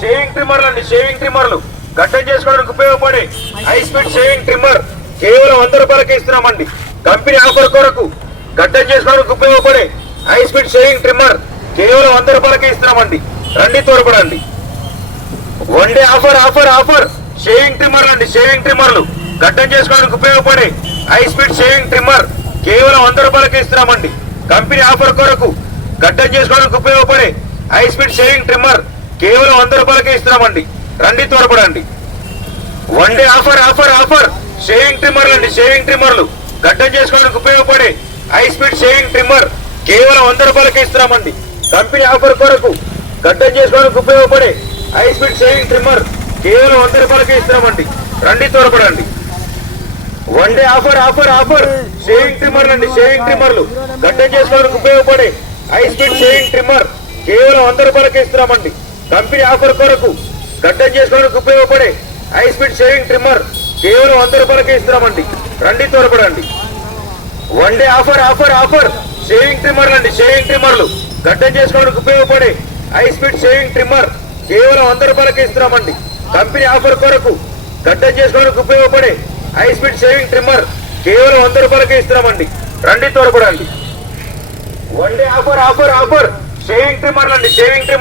Shaving ట్రిమ్మర్లు అండి, shaving ట్రిమ్మర్లు గడ్డం చేసుకోవడానికి ఉపయోగపడే హై స్పీడ్ షేవింగ్ ట్రిమ్మర్ కేవలం 100 రూపాయలకే ఇస్తున్నామండి. కంపెనీ ఆఫర్ కొరకు గడ్డం చేసుకోవడానికి ఉపయోగపడే హై స్పీడ్ షేవింగ్ ట్రిమ్మర్ కేవలం 100 రూపాయలకే ఇస్తున్నామండి. రండి త్వరపడండి. One day offer offer offer shaving ట్రిమ్మర్లు అండి, షేవింగ్ ట్రిమ్మర్లు గడ్డం చేసుకోవడానికి ఉపయోగపడే హై స్పీడ్ షేవింగ్ ట్రిమ్మర్ కేవలం 100 రూపాయలకే ఇస్తున్నామండి. కంపెనీ ఆఫర్ కొరకు గడ్డం చేసుకోవడానికి ఉపయోగపడే హై స్పీడ్ షేవింగ్ ట్రిమ్మర్ కేవలం 100 రూపాయలకే ఇస్తున్నామండి. రండి త్వరపడండి. One day offer offer offer shaving ట్రిమ్మర్లు అండి, షేవింగ్ ట్రిమ్మర్లు గడ్డం చేసుకోవడానికి ఉపయోగపడే హై స్పీడ్ షేవింగ్ ట్రిమ్మర్ కేవలం 100 రూపాయలకే ఇస్తున్నామండి. కంపెనీ ఆఫర్ కొరకు గడ్డం చేసుకోవడానికి ఉపయోగపడే హై స్పీడ్ షేవింగ్ ట్రిమ్మర్ కేవలం 100 రూపాయలకే ఇస్తున్నామండి. రండి త్వరపడండి. One day offer offer offer shaving ట్రిమ్మర్లు అండి, షేవింగ్ ట్రిమ్మర్లు గడ్డం చేసుకోవడానికి ఉపయోగపడే హై స్పీడ్ షేవింగ్ ట్రిమ్మర్ కేవలం 100 రూపాయలకే ఇస్తున్నామండి. కంపెనీ ఆఫర్ కొరకు గడ్డం చేసుకోవడానికి ఉపయోగపడే హై స్పీడ్ షేవింగ్ ట్రిమ్మర్ కేవలం 100 రూపాయలకే ఇస్తున్నామండి. రండి త్వరపడండి. One day offer offer offer shaving ట్రిమ్మర్లు అండి, షేవింగ్ ట్రిమ్మర్లు గడ్డం చేసుకోవడానికి ఉపయోగపడే హై స్పీడ్ షేవింగ్ ట్రిమ్మర్ కేవలం 100 రూపాయలకే ఇస్తున్నామండి. కంపెనీ ఆఫర్ కొరకు గడ్డం చేసుకోవడానికి ఉపయోగపడే హై స్పీడ్ షేవింగ్ ట్రిమ్మర్ కేవలం 100 రూపాయలకే ఇస్తున్నామండి. రండి త్వరపడండి. One day offer offer offer shaving ట్రిమ్మర్లు అండి, షేవింగ్ ట్రిమ్మర్